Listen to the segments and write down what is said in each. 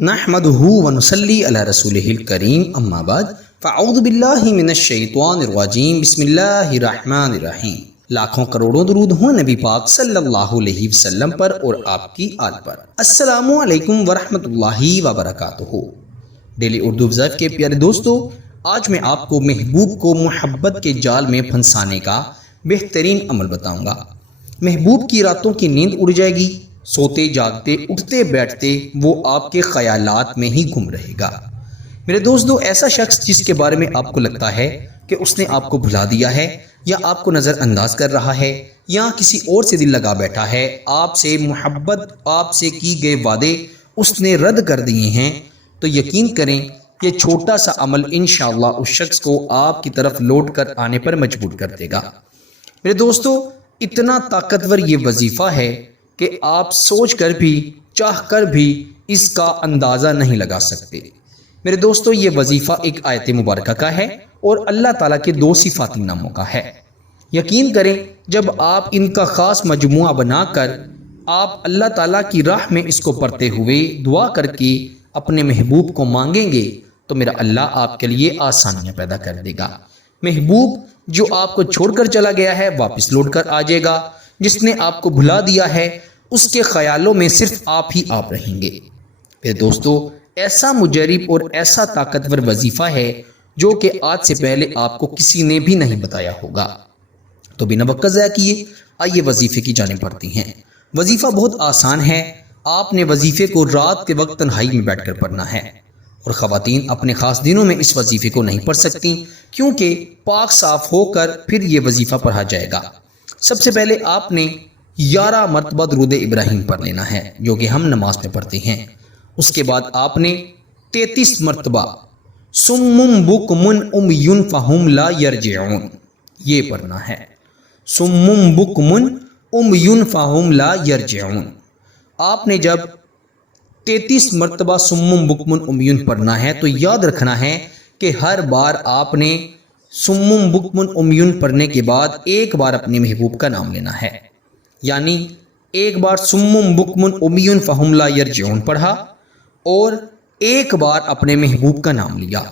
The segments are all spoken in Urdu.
نحمدہ ونصلی علی رسولہ الکریم اما بعد فاعوذ باللہ من الشیطان الرجیم بسم اللہ الرحمن الرحیم۔ لاکھوں کروڑوں درود ہوں نبی پاک صلی اللہ علیہ وسلم پر اور آپ کی آل پر۔ السلام علیکم ورحمۃ اللہ وبرکاتہ۔ ڈیلی اردو وظائف کے پیارے دوستو، آج میں آپ کو محبوب کو محبت کے جال میں پھنسانے کا بہترین عمل بتاؤں گا۔ محبوب کی راتوں کی نیند اڑ جائے گی، سوتے جاگتے اٹھتے بیٹھتے وہ آپ کے خیالات میں ہی گم رہے گا۔ میرے دوستو، ایسا شخص جس کے بارے میں آپ کو لگتا ہے کہ اس نے آپ کو بھلا دیا ہے یا آپ کو نظر انداز کر رہا ہے یا کسی اور سے دل لگا بیٹھا ہے، آپ سے محبت، آپ سے کی گئے وعدے اس نے رد کر دیے ہیں، تو یقین کریں یہ چھوٹا سا عمل انشاءاللہ اس شخص کو آپ کی طرف لوٹ کر آنے پر مجبور کر دے گا۔ میرے دوستو، اتنا طاقتور یہ وظیفہ ہے کہ آپ سوچ کر بھی چاہ کر بھی اس کا اندازہ نہیں لگا سکتے۔ میرے دوستو، یہ وظیفہ ایک آیت مبارکہ کا ہے اور اللہ تعالیٰ کے 2 صفاتی ناموں کا ہے۔ یقین کریں جب آپ ان کا خاص مجموعہ بنا کر آپ اللہ تعالیٰ کی راہ میں اس کو پڑھتے ہوئے دعا کر کے اپنے محبوب کو مانگیں گے تو میرا اللہ آپ کے لیے آسانیاں پیدا کر دے گا۔ محبوب جو آپ کو چھوڑ کر چلا گیا ہے واپس لوٹ کر آ جائے گا، جس نے آپ کو بھلا دیا ہے اس کے خیالوں میں صرف آپ ہی آپ رہیں گے۔ پھر دوستو، ایسا مجرب اور ایسا طاقتور وظیفہ ہے جو کہ آج سے پہلے آپ کو کسی نے بھی نہیں بتایا ہوگا۔ تو بنا وقت ضائع کیے آئیے وظیفے کی جانب بڑھتے ہیں۔ وظیفہ بہت آسان ہے، آپ نے وظیفے کو رات کے وقت تنہائی میں بیٹھ کر پڑھنا ہے، اور خواتین اپنے خاص دنوں میں اس وظیفے کو نہیں پڑھ سکتی کیونکہ پاک صاف ہو کر پھر یہ وظیفہ پڑھا جائے گا۔ سب سے پہلے آپ نے 11 مرتبہ درود ابراہیم پڑھ لینا ہے جو کہ ہم نماز میں پڑھتے ہیں۔ اس کے بعد آپ نے 33 مرتبہ سم بکم عمی فہم لا یرجعون یہ پڑھنا ہے۔ سم بکم عمی فہم لا یرجعون۔ آپ نے جب 33 مرتبہ سم بکم عمی پڑھنا ہے تو یاد رکھنا ہے کہ ہر بار آپ نے سم بکم عمی پڑھنے کے بعد ایک بار اپنے محبوب کا نام لینا ہے، یعنی ایک بار سم بکم عمی فہم لا یرجعون پڑھا اور ایک بار اپنے محبوب کا نام لیا،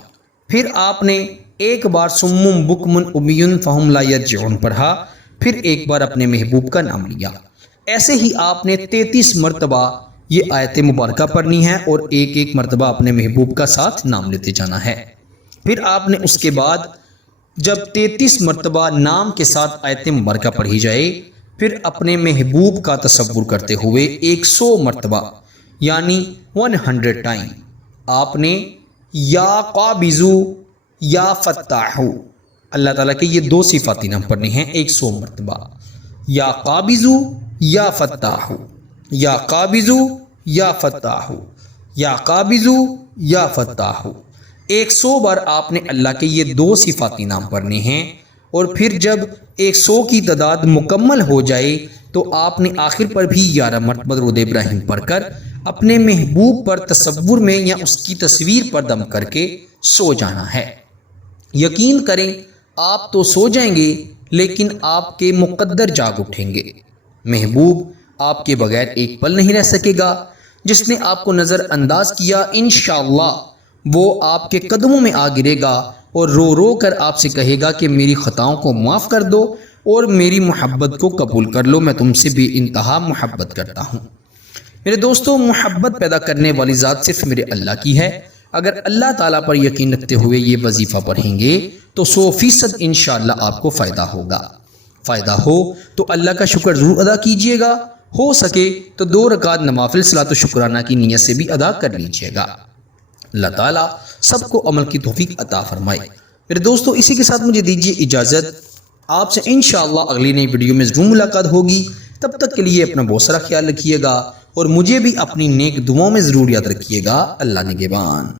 پھر آپ نے ایک بار سم بکم عمی فہم لا یرجعون پڑھا، پھر ایک بار اپنے محبوب کا نام لیا۔ ایسے ہی آپ نے 33 مرتبہ یہ آیت مبارکہ پڑھنی ہے اور ایک ایک مرتبہ اپنے محبوب کا ساتھ نام لیتے جانا ہے۔ پھر آپ نے اس کے بعد جب 33 مرتبہ نام کے ساتھ آیت مبارکہ پڑھی جائے پھر اپنے محبوب کا تصور کرتے ہوئے 100 مرتبہ یعنی 100 ٹائم آپ نے یا قابضو یا فتاحو، اللہ تعالیٰ کے یہ 2 صفاتی نام پڑھنے ہیں 100 مرتبہ، یا قابضو یا فتاحو، یا قابضو یا فتاحو، یا قابضو یا فتاحو۔ 100 بار آپ نے اللہ کے یہ 2 صفاتی نام پڑھنے ہیں، اور پھر جب 100 کی تعداد مکمل ہو جائے تو آپ نے آخر پر بھی 11 مرتبہ درود ابراہیم پڑھ کر اپنے محبوب پر تصور میں یا اس کی تصویر پر دم کر کے سو جانا ہے۔ یقین کریں آپ تو سو جائیں گے لیکن آپ کے مقدر جاگ اٹھیں گے۔ محبوب آپ کے بغیر ایک پل نہیں رہ سکے گا۔ جس نے آپ کو نظر انداز کیا انشاءاللہ وہ آپ کے قدموں میں آ گرے گا اور رو رو کر آپ سے کہے گا کہ میری خطاؤں کو معاف کر دو اور میری محبت کو قبول کر لو، میں تم سے بے انتہا محبت کرتا ہوں۔ میرے دوستو، محبت پیدا کرنے والی ذات صرف میرے اللہ کی ہے۔ اگر اللہ تعالیٰ پر یقین رکھتے ہوئے یہ وظیفہ پڑھیں گے تو 100% انشاءاللہ آپ کو فائدہ ہوگا۔ فائدہ ہو تو اللہ کا شکر ضرور ادا کیجئے گا، ہو سکے تو 2 رکعت نوافل صلاۃ و شکرانہ کی نیت سے بھی ادا کر لیجئے گا۔ اللہ تعالیٰ سب کو عمل کی توفیق عطا فرمائے۔ میرے دوستو، اسی کے ساتھ مجھے دیجیے اجازت، آپ سے انشاءاللہ اگلی نئی ویڈیو میں ضرور ملاقات ہوگی۔ تب تک کے لیے اپنا بہت سارا خیال رکھیے گا اور مجھے بھی اپنی نیک دعاؤں میں ضرور یاد رکھیے گا۔ اللہ نگہبان۔